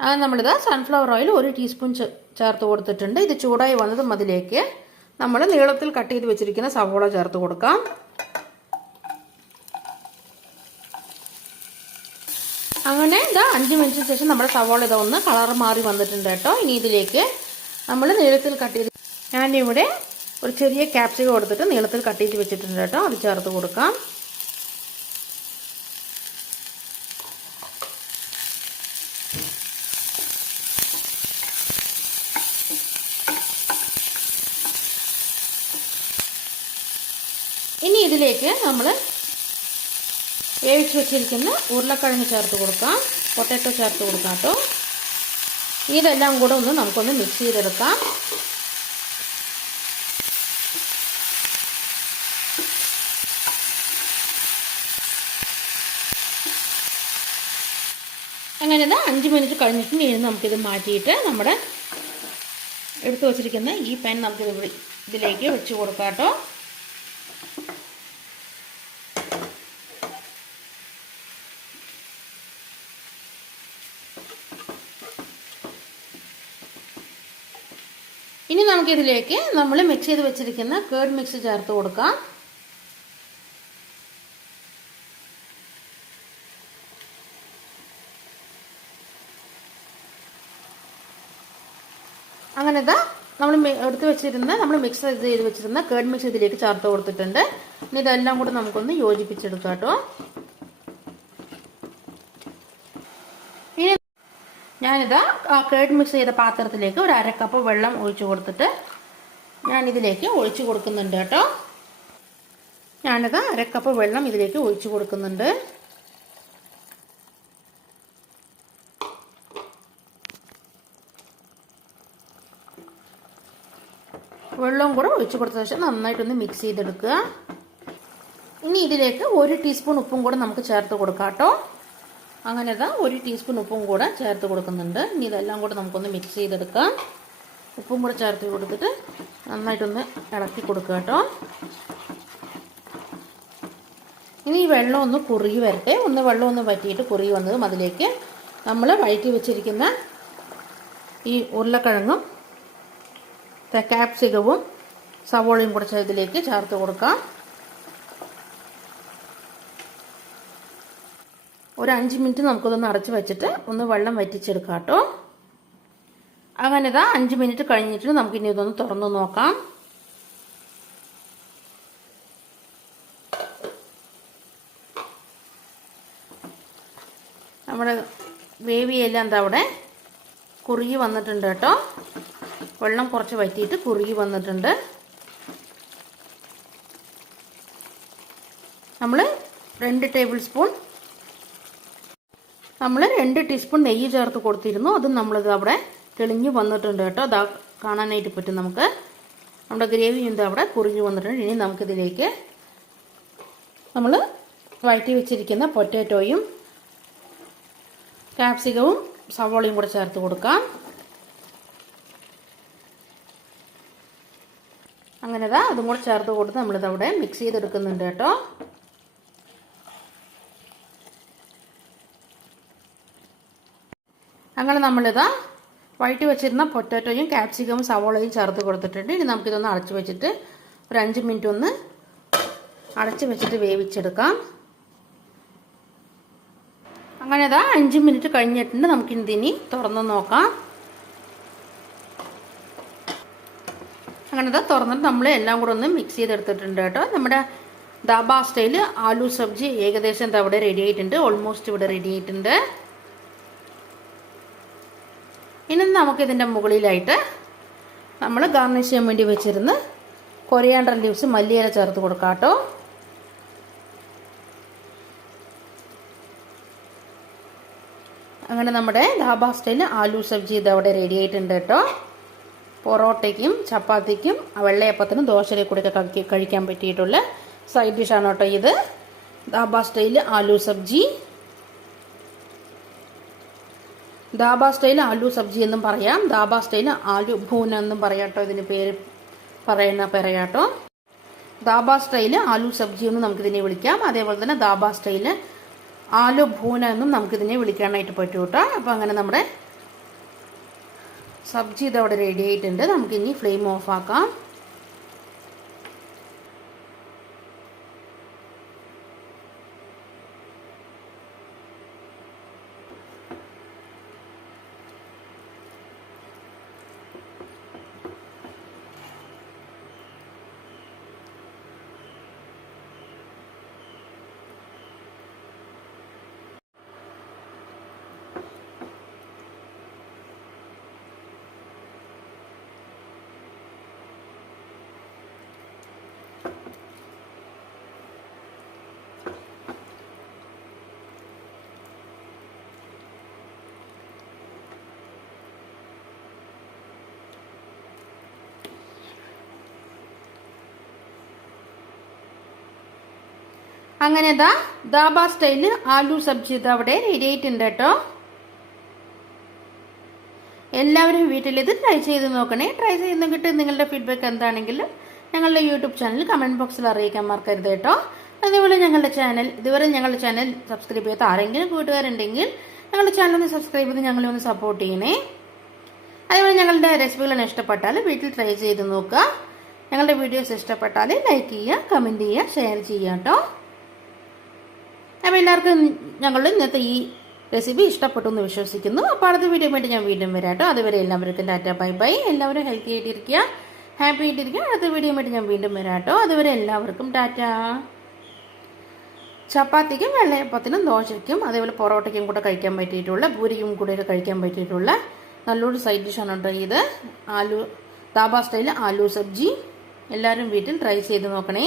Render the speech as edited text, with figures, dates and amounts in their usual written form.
നമ്മളിത് sunflower oil 1 teaspoon ചേർത്ത് കൊടുത്തിട്ടുണ്ട്. ഇത് ചൂടായി വന്നതും അതിലേക്ക് നമ്മൾ നീളത്തിൽ കട്ട് ചെയ്ത് വെച്ചിരിക്കുന്ന സവോള ചേർത്ത് കൊടുക്കാം. അങ്ങനെ ഇത് 5 മിനിറ്റിന് ശേഷം നമ്മുടെ സവോള ഇതൊന്ന് കളർ മാറി വന്നിട്ടുണ്ട് കേട്ടോ. ഇനി ഇതിലേക്ക് നമ്മൾ നീളത്തിൽ കട്ട് ചെയ്ത് ഞാനിവിടെ ഒരു ചെറിയ ക്യാപ്സിക്കം കൊടുത്തിട്ട് നീളത്തിൽ കട്ട് ചെയ്ത് വെച്ചിട്ടുണ്ട് കേട്ടോ. അത് ചേർത്ത് കൊടുക്കാം. ഇനി ഇതിലേക്ക് നമ്മൾ വേവിച്ച് വെച്ചിരിക്കുന്ന ഉരുളക്കിഴങ്ങ് ചേർത്ത് കൊടുക്കാം. പൊട്ടാറ്റോ ചേർത്ത് കൊടുക്കാം കേട്ടോ. ഇതെല്ലാം കൂടെ നമുക്കൊന്ന് മിക്സ് ചെയ്തെടുക്കാം. അങ്ങനെ 5 മിനിറ്റ് കഴിഞ്ഞിട്ട് ഇനി നമുക്കിത് മാറ്റിയിട്ട് നമ്മുടെ എടുത്തു വച്ചിരിക്കുന്ന ഈ പാൻ നമുക്കിത് ഇതിലേക്ക് വെച്ച് കൊടുക്കാം കേട്ടോ. ഇനി നമുക്കിതിലേക്ക് നമ്മൾ മിക്സ് ചെയ്ത് വെച്ചിരിക്കുന്ന കേർഡ് മിക്സ് ചേർത്ത് കൊടുക്കാം. അങ്ങനെ നമ്മൾ എടുത്ത് വെച്ചിരുന്ന നമ്മൾ മിക്സ് ചെയ്ത് വെച്ചിരുന്ന കേർഡ് മിക്സ് ഇതിലേക്ക് ചേർത്ത് കൊടുത്തിട്ടുണ്ട്. ഇനി ഇതെല്ലാം കൂടെ നമുക്കൊന്ന് യോജിപ്പിച്ചെടുക്കാം കേട്ടോ. ഇനി ഞാനിതാ കേർഡ് മിക്സ് ചെയ്ത പാത്രത്തിലേക്ക് ഒരു 1/2 കപ്പ് വെള്ളം ഒഴിച്ചു കൊടുത്തിട്ട് ഞാനിതിലേക്ക് ഒഴിച്ചു കൊടുക്കുന്നുണ്ട് കേട്ടോ. ഞാനിതാ 1/2 കപ്പ് വെള്ളം ഇതിലേക്ക് ഒഴിച്ചു കൊടുക്കുന്നുണ്ട്. വെള്ളവും കൂടെ ഒഴിച്ചു കൊടുത്ത ശേഷം നന്നായിട്ടൊന്ന് മിക്സ് ചെയ്തെടുക്കുക. ഇനി ഇതിലേക്ക് 1 ടീസ്പൂൺ ഉപ്പും കൂടെ നമുക്ക് ചേർത്ത് കൊടുക്കാം കേട്ടോ. അങ്ങനെ 1 ടീസ്പൂൺ ഉപ്പും കൂടെ ചേർത്ത് കൊടുക്കുന്നുണ്ട്. ഇനി ഇതെല്ലാം കൂടെ നമുക്കൊന്ന് മിക്സ് ചെയ്തെടുക്കാം. ഉപ്പും കൂടെ ചേർത്ത് കൊടുത്തിട്ട് നന്നായിട്ടൊന്ന് ഇളക്കി കൊടുക്കുക കേട്ടോ. ഇനി ഈ വെള്ളം ഒന്ന് കുറുകി വരട്ടെ. വെള്ളം ഒന്ന് വറ്റിയിട്ട് കുറുകി വന്നതും അതിലേക്ക് നമ്മൾ വഴറ്റി വെച്ചിരിക്കുന്ന ഈ ഉരുളക്കിഴങ്ങും ക്യാപ്സിക്കവും സവോളയും കൂടെ ഇതിലേക്ക് ചേർത്ത് കൊടുക്കാം. ഒരു 5 മിനിറ്റ് നമുക്കിതൊന്ന് അടച്ച് വെച്ചിട്ട് ഒന്ന് വെള്ളം വറ്റിച്ചെടുക്കാം കേട്ടോ. അങ്ങനെ 5 മിനിറ്റ് കഴിഞ്ഞിട്ട് നമുക്കിനി ഇതൊന്ന് തുറന്ന് നോക്കാം. നമ്മുടെ ഗ്രേവിയെല്ലാം അവിടെ കുറുകി വന്നിട്ടുണ്ട് കേട്ടോ. വെള്ളം കുറച്ച് വറ്റിയിട്ട് കുറുകി വന്നിട്ടുണ്ട്. നമ്മൾ 2 ടീസ്പൂൺ നെയ്യ് ചേർത്ത് കൊടുത്തിരുന്നു. അതും നമ്മളിത് അവിടെ തെളിഞ്ഞ് വന്നിട്ടുണ്ട് കേട്ടോ. അതാ കാണാനായിട്ട് പറ്റും നമുക്ക്. നമ്മുടെ ഗ്രേവി ഇത് അവിടെ കുറുകി വന്നിട്ടുണ്ട്. ഇനി നമുക്കിതിലേക്ക് നമ്മൾ വഴറ്റി വെച്ചിരിക്കുന്ന പൊട്ടാറ്റോയും ക്യാപ്സിക്കവും സവോളയും കൂടെ ചേർത്ത് കൊടുക്കാം. അങ്ങനെ അതും കൂടെ ചേർത്ത് കൊടുത്ത് നമ്മളിതവിടെ മിക്സ് ചെയ്തെടുക്കുന്നുണ്ട് കേട്ടോ. അങ്ങനെ നമ്മളിതാ വഴറ്റി വെച്ചിരുന്ന പൊട്ടാറ്റോയും ക്യാപ്സിക്കവും സവോളയും ചേർത്ത് കൊടുത്തിട്ടുണ്ട്. ഇനി നമുക്കിതൊന്ന് അടച്ചു വെച്ചിട്ട് ഒരു 5 മിനിറ്റ് ഒന്ന് അടച്ചു വെച്ചിട്ട് വേവിച്ചെടുക്കാം. അങ്ങനെ 5 മിനിറ്റ് കഴിഞ്ഞിട്ടുണ്ട്. നമുക്കിതിനി തുറന്ന് നോക്കാം. അങ്ങനെ തുറന്നിട്ട് നമ്മൾ എല്ലാം കൂടെ ഒന്ന് മിക്സ് ചെയ്തെടുത്തിട്ടുണ്ട് കേട്ടോ. നമ്മുടെ ദാബ സ്റ്റൈല് ആലു സബ്ജി ഏകദേശം ഇവിടെ റെഡി ആയിട്ടുണ്ട്. ഓൾമോസ്റ്റ് ഇവിടെ റെഡി ആയിട്ടുണ്ട്. ഇനി നമുക്കിതിൻ്റെ മുകളിലായിട്ട് നമ്മൾ ഗാർണിഷ് ചെയ്യാൻ വേണ്ടി വെച്ചിരുന്ന കൊറിയാണ്ടർ ലീവ്സ് മല്ലിയില ചേർത്ത് കൊടുക്കാം കേട്ടോ. അങ്ങനെ നമ്മുടെ ദാബ സ്റ്റൈല് ആലു സബ്ജി ഇതവിടെ റെഡി ആയിട്ടുണ്ട് കേട്ടോ. പൊറോട്ടയ്ക്കും ചപ്പാത്തിക്കും വെള്ളയപ്പത്തിനും ദോശയിലേക്ക് കൂടെ കഴിക്കാൻ പറ്റിയിട്ടുള്ള സൈഡ് ഡിഷാണ് കേട്ടോ ഇത്. ദാബ സ്റ്റൈല് ആലു സബ്ജി. ദാബ സ്റ്റൈൽ ആലു സബ്ജി എന്നും പറയാം. ദാബ സ്റ്റൈൽ ആലു ഭൂന എന്നും പറയാട്ടോ. ഇതിന് പേര് പറയാട്ടോ. ദാബ സ്റ്റൈല് ആലു സബ്ജി എന്നും നമുക്കിതിനെ വിളിക്കാം. അതേപോലെ തന്നെ ദാബ സ്റ്റൈല് ആലു ഭൂന എന്നും നമുക്കിതിനെ വിളിക്കാനായിട്ട് പറ്റും കേട്ടോ. അപ്പോൾ അങ്ങനെ നമ്മുടെ സബ്ജി ഇതവിടെ റെഡി ആയിട്ടുണ്ട്. നമുക്കിനി ഫ്ലെയിം ഓഫ് ആക്കാം. അങ്ങനെ ദാബ സ്റ്റൈല് ആലു സബ്ജി അവിടെ റെഡി ആയിട്ടുണ്ട് കേട്ടോ. എല്ലാവരും വീട്ടിൽ ഇത് ട്രൈ ചെയ്ത് നോക്കണേ. ട്രൈ ചെയ്ത് നോക്കിയിട്ട് നിങ്ങളുടെ ഫീഡ്ബാക്ക് എന്താണെങ്കിലും ഞങ്ങളുടെ യൂട്യൂബ് ചാനൽ കമന്റ് ബോക്സിൽ അറിയിക്കാൻ മറക്കരുത് കേട്ടോ. അതേപോലെ ഇതുവരെ ഞങ്ങളുടെ ചാനൽ സബ്സ്ക്രൈബ് ചെയ്യാത്ത ആരെങ്കിലും കൂട്ടുകാരുണ്ടെങ്കിൽ ഞങ്ങളുടെ ചാനൽ ഒന്ന് സബ്സ്ക്രൈബ് ചെയ്ത് ഞങ്ങളെ ഒന്ന് സപ്പോർട്ട് ചെയ്യണേ. അതേപോലെ ഞങ്ങളുടെ റെസിപ്പികൾ ഇഷ്ടപ്പെട്ടാൽ വീട്ടിൽ ട്രൈ ചെയ്ത് നോക്കുക. ഞങ്ങളുടെ വീഡിയോസ് ഇഷ്ടപ്പെട്ടാൽ ലൈക്ക് ചെയ്യുക, കമന്റ് ചെയ്യുക, ഷെയർ ചെയ്യുക കേട്ടോ. അപ്പോൾ എല്ലാവർക്കും ഞങ്ങളുടെ ഇന്നത്തെ ഈ റെസിപ്പി ഇഷ്ടപ്പെട്ടു എന്ന് വിശ്വസിക്കുന്നു. അപ്പോൾ അടുത്ത വീഡിയോ വേണ്ടി ഞാൻ വീണ്ടും വരാം കേട്ടോ. അതുവരെ എല്ലാവർക്കും ടാറ്റ ബൈ ബൈ. എല്ലാവരും ഹെൽത്തി ആയിട്ടിരിക്കുക, ഹാപ്പി ആയിട്ടിരിക്കുക. അടുത്ത വീഡിയോ വേണ്ടി ഞാൻ വീണ്ടും വരാം കേട്ടോ. അതുവരെ എല്ലാവർക്കും ടാറ്റ. ചപ്പാത്തിക്കും വെള്ളയപ്പത്തിനും ദോശയ്ക്കും അതേപോലെ പൊറോട്ടയ്ക്കും കൂടെ കഴിക്കാൻ പറ്റിയിട്ടുള്ള, പൂരിക്കും കൂടെ കഴിക്കാൻ പറ്റിയിട്ടുള്ള നല്ലൊരു സൈഡ് ഡിഷാണ് കേട്ടോ ഇത്. ദാബ സ്റ്റൈൽ ആലു സബ്ജി. എല്ലാവരും വീട്ടിൽ ട്രൈ ചെയ്ത് നോക്കണേ.